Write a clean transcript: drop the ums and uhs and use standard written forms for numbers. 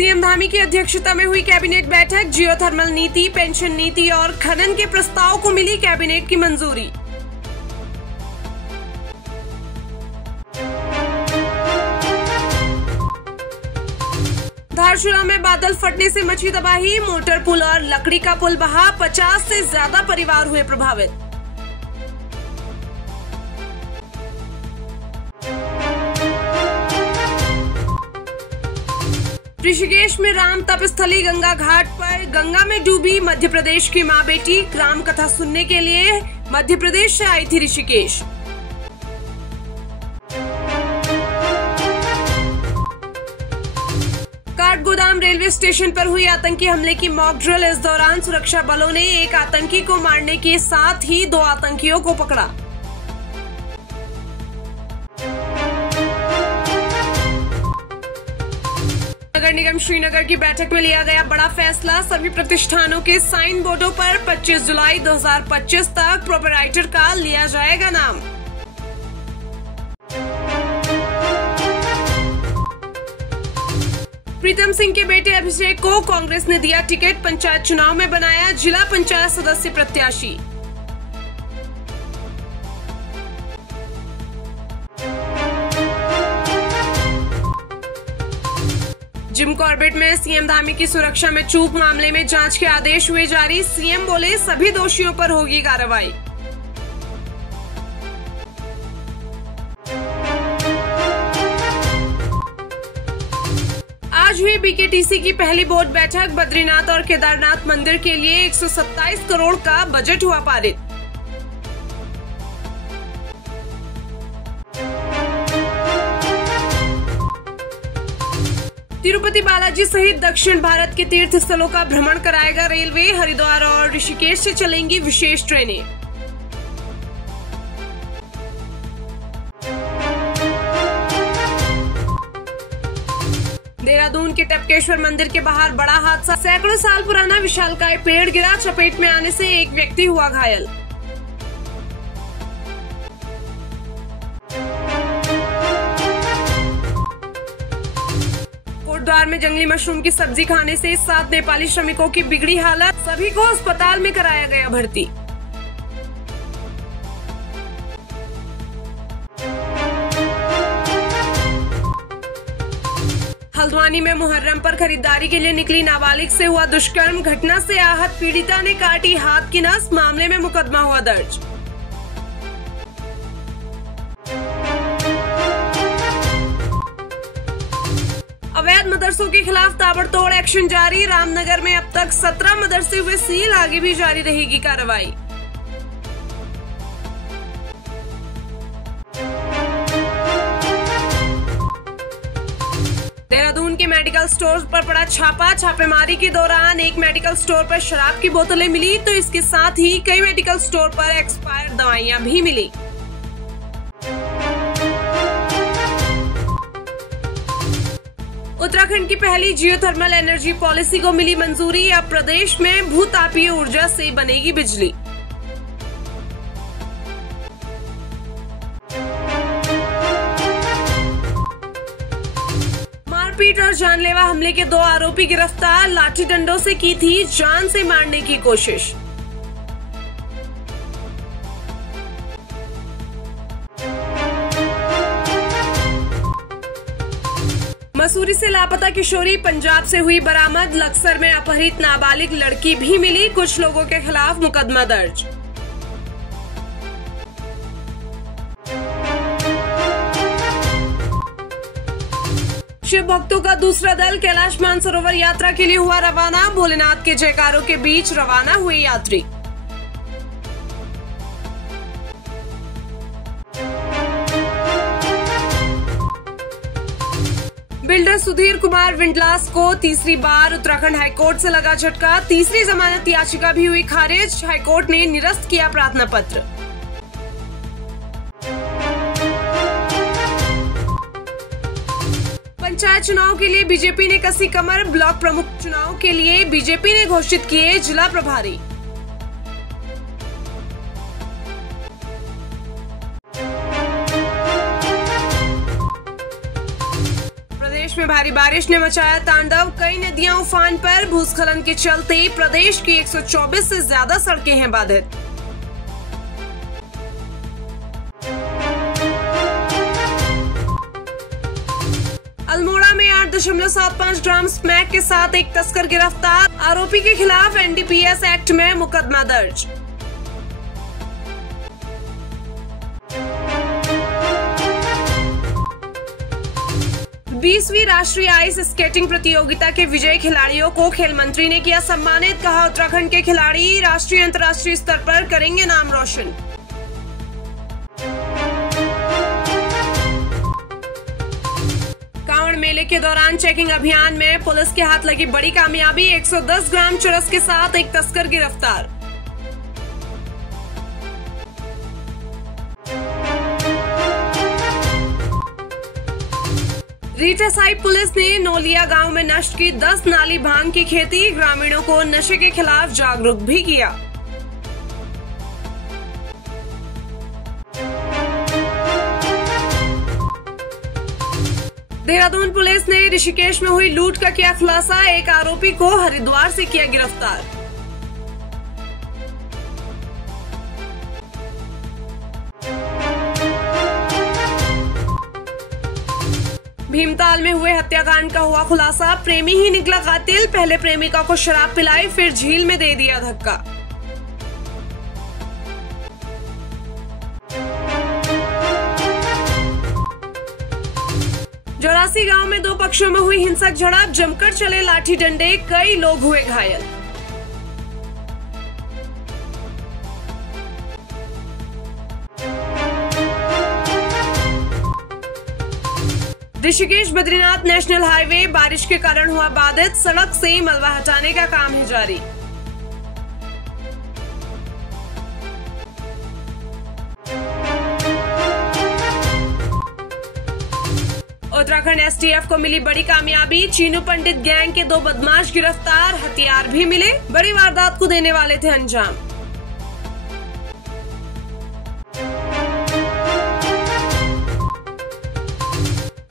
CM Dhami की अध्यक्षता में हुई कैबिनेट बैठक। जियोथर्मल नीति, पेंशन नीति और खनन के प्रस्ताव को मिली कैबिनेट की मंजूरी। धारचूला में बादल फटने से मची तबाही। मोटर पुल और लकड़ी का पुल बहा, 50 से ज्यादा परिवार हुए प्रभावित। ऋषिकेश में राम तपस्थली गंगा घाट पर गंगा में डूबी मध्य प्रदेश की मां बेटी। राम कथा सुनने के लिए मध्य प्रदेश से आई थी ऋषिकेश। काठगोदाम रेलवे स्टेशन पर हुई आतंकी हमले की मॉक ड्रिल। इस दौरान सुरक्षा बलों ने एक आतंकी को मारने के साथ ही 2 आतंकियों को पकड़ा। नगर निगम श्रीनगर की बैठक में लिया गया बड़ा फैसला। सभी प्रतिष्ठानों के साइन बोर्डों पर 25 जुलाई 2025 तक प्रोपराइटर का लिया जाएगा नाम। प्रीतम सिंह के बेटे अभिषेक को कांग्रेस ने दिया टिकट। पंचायत चुनाव में बनाया जिला पंचायत सदस्य प्रत्याशी। जिम कॉर्बेट में सीएम धामी की सुरक्षा में चूक मामले में जांच के आदेश हुए जारी। सीएम बोले सभी दोषियों पर होगी कार्रवाई। आज हुई बीकेटीसी की पहली बोर्ड बैठक। बद्रीनाथ और केदारनाथ मंदिर के लिए 127 करोड़ का बजट हुआ पारित। तिरुपति बालाजी सहित दक्षिण भारत के तीर्थ स्थलों का भ्रमण कराएगा रेलवे। हरिद्वार और ऋषिकेश से चलेंगी विशेष ट्रेनें। देहरादून के टपकेश्वर मंदिर के बाहर बड़ा हादसा। सैकड़ों साल पुराना विशालकाय पेड़ गिरा, चपेट में आने से एक व्यक्ति हुआ घायल। कोटद्वार में जंगली मशरूम की सब्जी खाने से 7 नेपाली श्रमिकों की बिगड़ी हालत। सभी को अस्पताल में कराया गया भर्ती। हल्द्वानी में मुहर्रम पर खरीदारी के लिए निकली नाबालिग से हुआ दुष्कर्म। घटना से आहत पीड़िता ने काटी हाथ की नस। मामले में मुकदमा हुआ दर्ज। अवैध मदरसों के खिलाफ ताबड़तोड़ एक्शन जारी। रामनगर में अब तक 17 मदरसे हुए सील। आगे भी जारी रहेगी कार्रवाई। देहरादून के मेडिकल स्टोर पर पड़ा छापा। छापेमारी के दौरान एक मेडिकल स्टोर पर शराब की बोतलें मिली, तो इसके साथ ही कई मेडिकल स्टोर पर एक्सपायर्ड दवाइयां भी मिली। उत्तराखंड की पहली जियोथर्मल एनर्जी पॉलिसी को मिली मंजूरी। अब प्रदेश में भूतापीय ऊर्जा से बनेगी बिजली। मारपीट और जानलेवा हमले के 2 आरोपी गिरफ्तार। लाठी डंडों से की थी जान से मारने की कोशिश। मसूरी से लापता किशोरी पंजाब से हुई बरामद। लक्सर में अपहरित नाबालिग लड़की भी मिली। कुछ लोगों के खिलाफ मुकदमा दर्ज। शिव भक्तों का दूसरा दल कैलाश मानसरोवर यात्रा के लिए हुआ रवाना। भोलेनाथ के जयकारों के बीच रवाना हुए यात्री। बिल्डर सुधीर कुमार विंडलास को तीसरी बार उत्तराखंड हाईकोर्ट से लगा झटका। तीसरी जमानत याचिका भी हुई खारिज। हाईकोर्ट ने निरस्त किया प्रार्थना पत्र। पंचायत चुनाव के लिए बीजेपी ने कसी कमर। ब्लॉक प्रमुख चुनाव के लिए बीजेपी ने घोषित किए जिला प्रभारी। प्रदेश में भारी बारिश ने मचाया तांडव, कई नदियां उफान पर। भूस्खलन के चलते प्रदेश की 124 से ज्यादा सड़कें हैं बाधित। अल्मोड़ा में 8.75 ग्राम स्मैक के साथ एक तस्कर गिरफ्तार, आरोपी के खिलाफ एनडीपीएस एक्ट में मुकदमा दर्ज। बीसवीं राष्ट्रीय आइस स्केटिंग प्रतियोगिता के विजयी खिलाड़ियों को खेल मंत्री ने किया सम्मानित, कहा उत्तराखंड के खिलाड़ी राष्ट्रीय अंतर्राष्ट्रीय स्तर पर करेंगे नाम रोशन। कांवड़ मेले के दौरान चेकिंग अभियान में पुलिस के हाथ लगी बड़ी कामयाबी, 110 ग्राम चरस के साथ एक तस्कर गिरफ्तार। रीठासाई पुलिस ने नोलिया गांव में नष्ट की 10 नाली भांग की खेती, ग्रामीणों को नशे के खिलाफ जागरूक भी किया। देहरादून पुलिस ने ऋषिकेश में हुई लूट का किया खुलासा, एक आरोपी को हरिद्वार से किया गिरफ्तार। भीमताल में हुए हत्याकांड का हुआ खुलासा, प्रेमी ही निकला कातिल, पहले प्रेमिका को शराब पिलाई फिर झील में दे दिया धक्का। जोरासी गांव में दो पक्षों में हुई हिंसक झड़प, जमकर चले लाठी डंडे, कई लोग हुए घायल। ऋषिकेश बद्रीनाथ नेशनल हाईवे बारिश के कारण हुआ बाधित, सड़क से मलबा हटाने का काम है जारी। उत्तराखंड एसटीएफ को मिली बड़ी कामयाबी, चीनू पंडित गैंग के 2 बदमाश गिरफ्तार, हथियार भी मिले, बड़ी वारदात को देने वाले थे अंजाम।